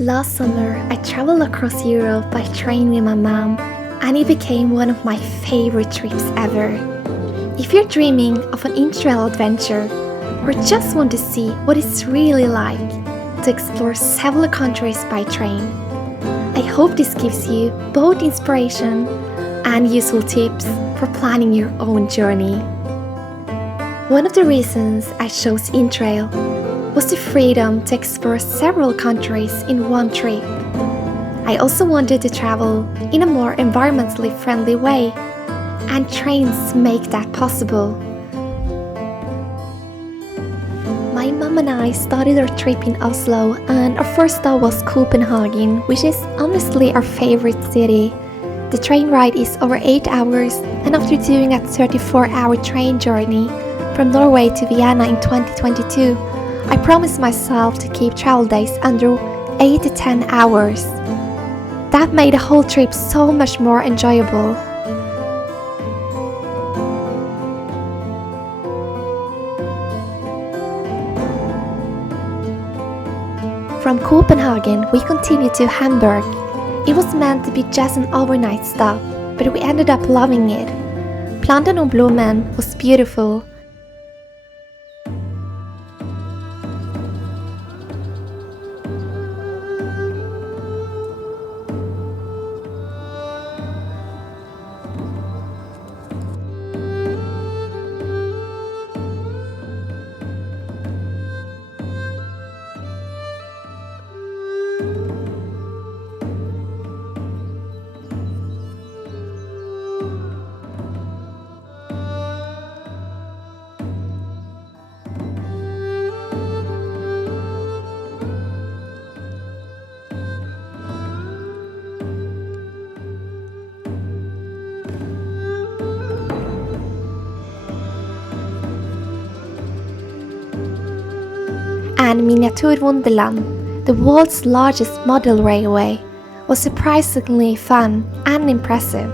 Last summer, I traveled across Europe by train with my mom, and it became one of my favorite trips ever. If you're dreaming of an Interrail adventure, or just want to see what it's really like to explore several countries by train, I hope this gives you both inspiration and useful tips for planning your own journey. One of the reasons I chose Interrail was the freedom to explore several countries in one trip. I also wanted to travel in a more environmentally friendly way, and trains make that possible. My mom and I started our trip in Oslo, and our first stop was Copenhagen, which is honestly our favorite city. The train ride is over 8 hours, and after doing a 34-hour train journey from Norway to Vienna in 2022, I promised myself to keep travel days under 8 to 10 hours. That made the whole trip so much more enjoyable. From Copenhagen, we continued to Hamburg. It was meant to be just an overnight stop, but we ended up loving it. Planten og Blommen was beautiful. And Miniatur Wunderland, the world's largest model railway, was surprisingly fun and impressive.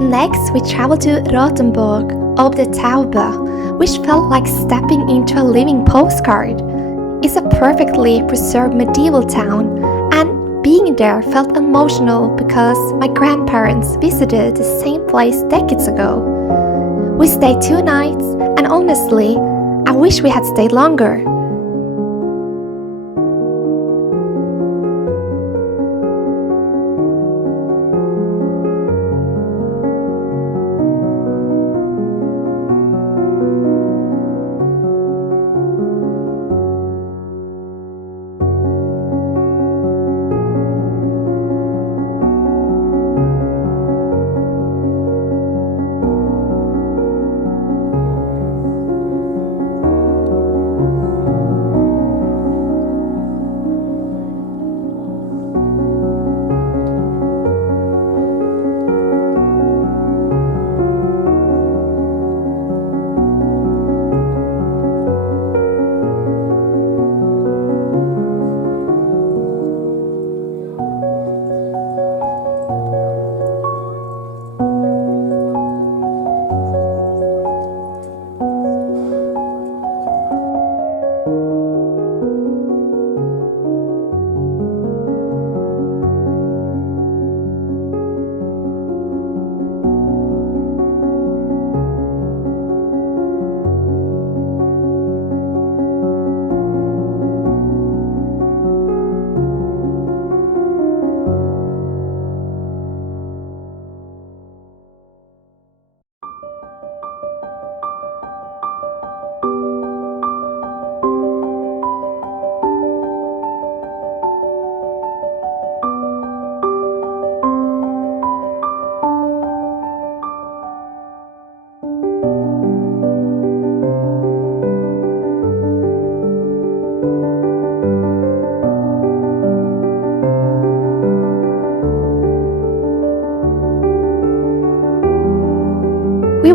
Next, we traveled to Rothenburg of the Tauber, which felt like stepping into a living postcard. It's a perfectly preserved medieval town, and being there felt emotional because my grandparents visited the same place decades ago. We stayed 2 nights, and honestly, I wish we had stayed longer.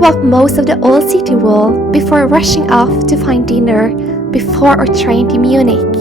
walked most of the old city wall before rushing off to find dinner before our train to Munich.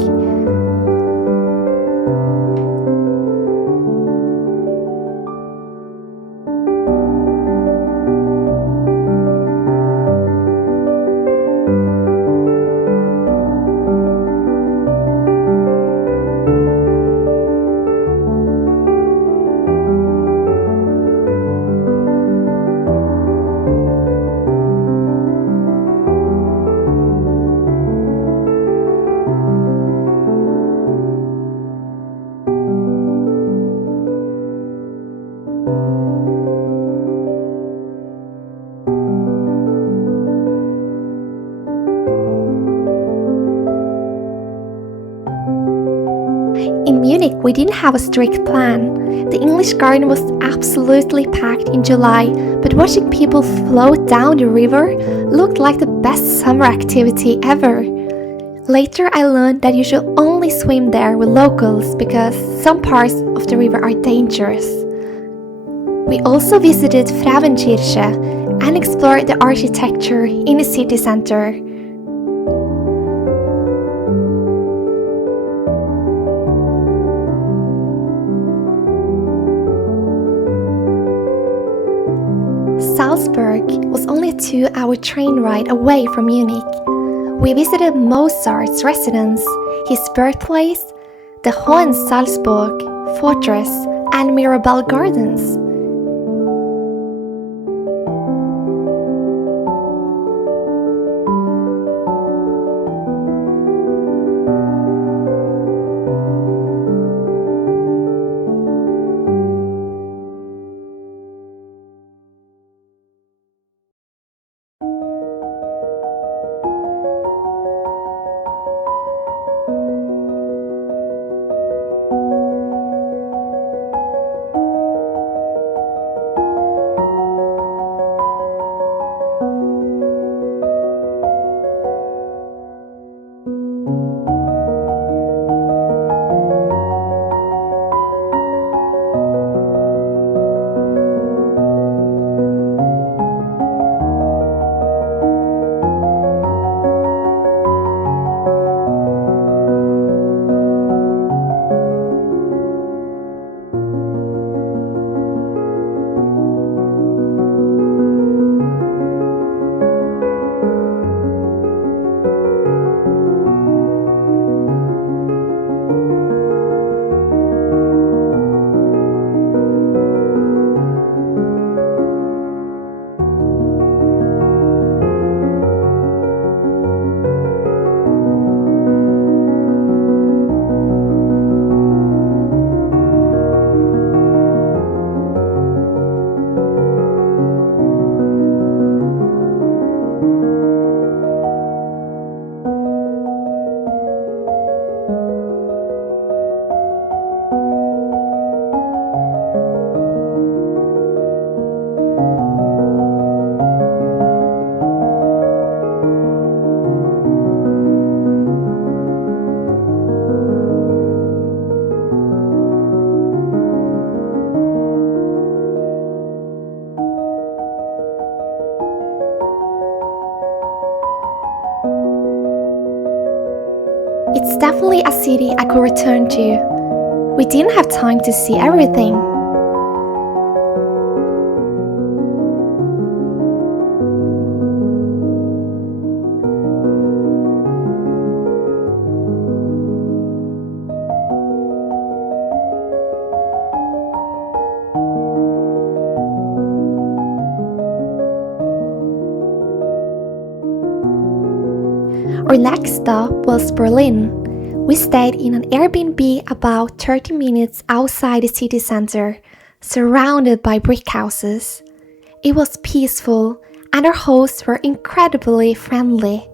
In Munich, we didn't have a strict plan. The English garden was absolutely packed in July, but watching people float down the river looked like the best summer activity ever. Later, I learned that you should only swim there with locals because some parts of the river are dangerous. We also visited Frauenkirche and explored the architecture in the city center. Salzburg was only a 2-hour train ride away from Munich. We visited Mozart's residence, his birthplace, the Hohensalzburg fortress, and Mirabelle Gardens. It's definitely a city I could return to. We didn't have time to see everything. Our next stop was Berlin. We stayed in an Airbnb about 30 minutes outside the city center, surrounded by brick houses. It was peaceful, and our hosts were incredibly friendly.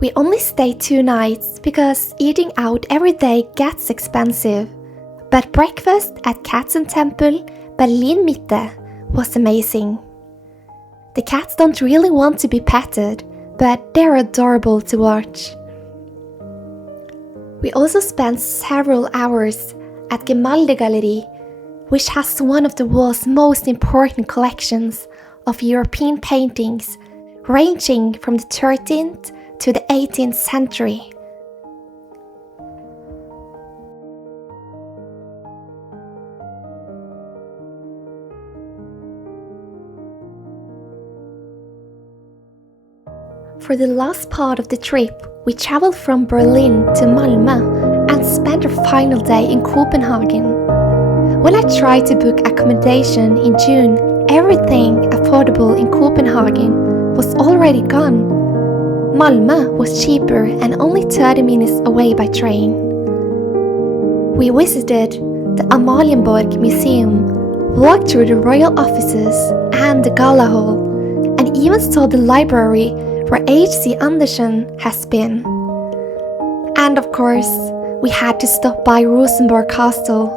We only stayed 2 nights because eating out every day gets expensive. But breakfast at Katzentempel, Berlin Mitte, was amazing. The cats don't really want to be petted, but they're adorable to watch. We also spent several hours at Gemäldegalerie, which has one of the world's most important collections of European paintings ranging from the 13th to the 18th century. For the last part of the trip, we traveled from Berlin to Malmö and spent our final day in Copenhagen. When I tried to book accommodation in June, everything affordable in Copenhagen was already gone. Malmö was cheaper and only 30 minutes away by train. We visited the Amalienborg Museum, walked through the royal offices and the Gala Hall, and even saw the library where H.C. Andersen has been. And of course, we had to stop by Rothenburg Castle.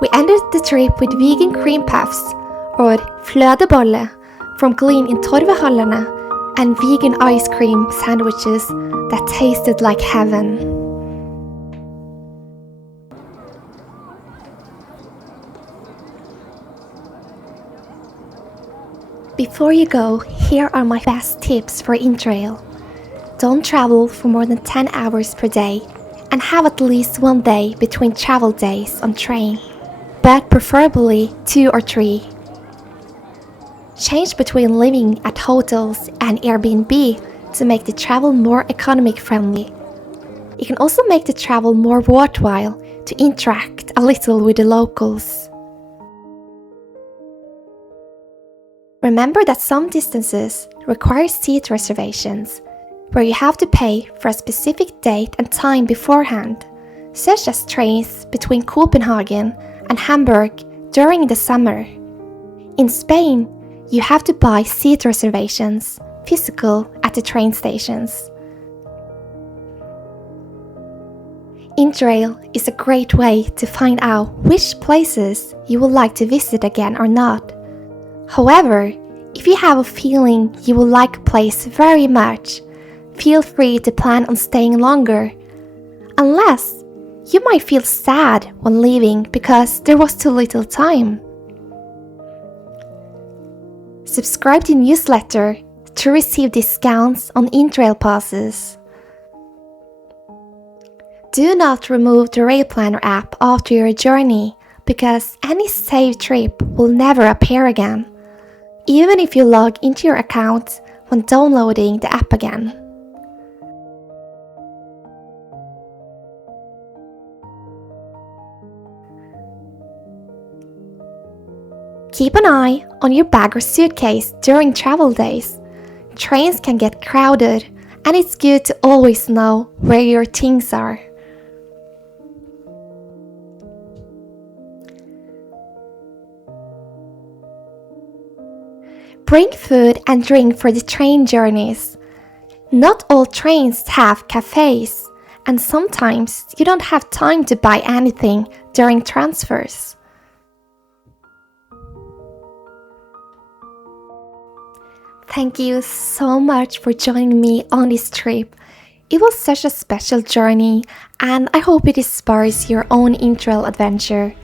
We ended the trip with vegan cream puffs, or flødebolle, from Glen in Torvehallene, and vegan ice cream sandwiches that tasted like heaven. Before you go, here are my best tips for Interrail. Don't travel for more than 10 hours per day, and have at least one day between travel days on train, but preferably 2 or 3. Change between living at hotels and Airbnb to make the travel more economic friendly. It can also make the travel more worthwhile to interact a little with the locals. Remember that some distances require seat reservations, where you have to pay for a specific date and time beforehand, such as trains between Copenhagen and Hamburg during the summer. In Spain, you have to buy seat reservations, physical, at the train stations. Interrail is a great way to find out which places you would like to visit again or not. However, if you have a feeling you will like a place very much, feel free to plan on staying longer, unless you might feel sad when leaving because there was too little time. Subscribe to the newsletter to receive discounts on Interrail passes. Do not remove the Rail Planner app after your journey, because any saved trip will never appear again, even if you log into your account when downloading the app again. Keep an eye on your bag or suitcase during travel days. Trains can get crowded, and it's good to always know where your things are. Bring food and drink for the train journeys. Not all trains have cafes, and sometimes you don't have time to buy anything during transfers. Thank you so much for joining me on this trip. It was such a special journey, and I hope it inspires your own Interrail adventure.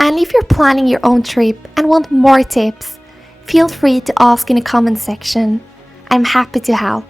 And if you're planning your own trip and want more tips, feel free to ask in the comment section. I'm happy to help.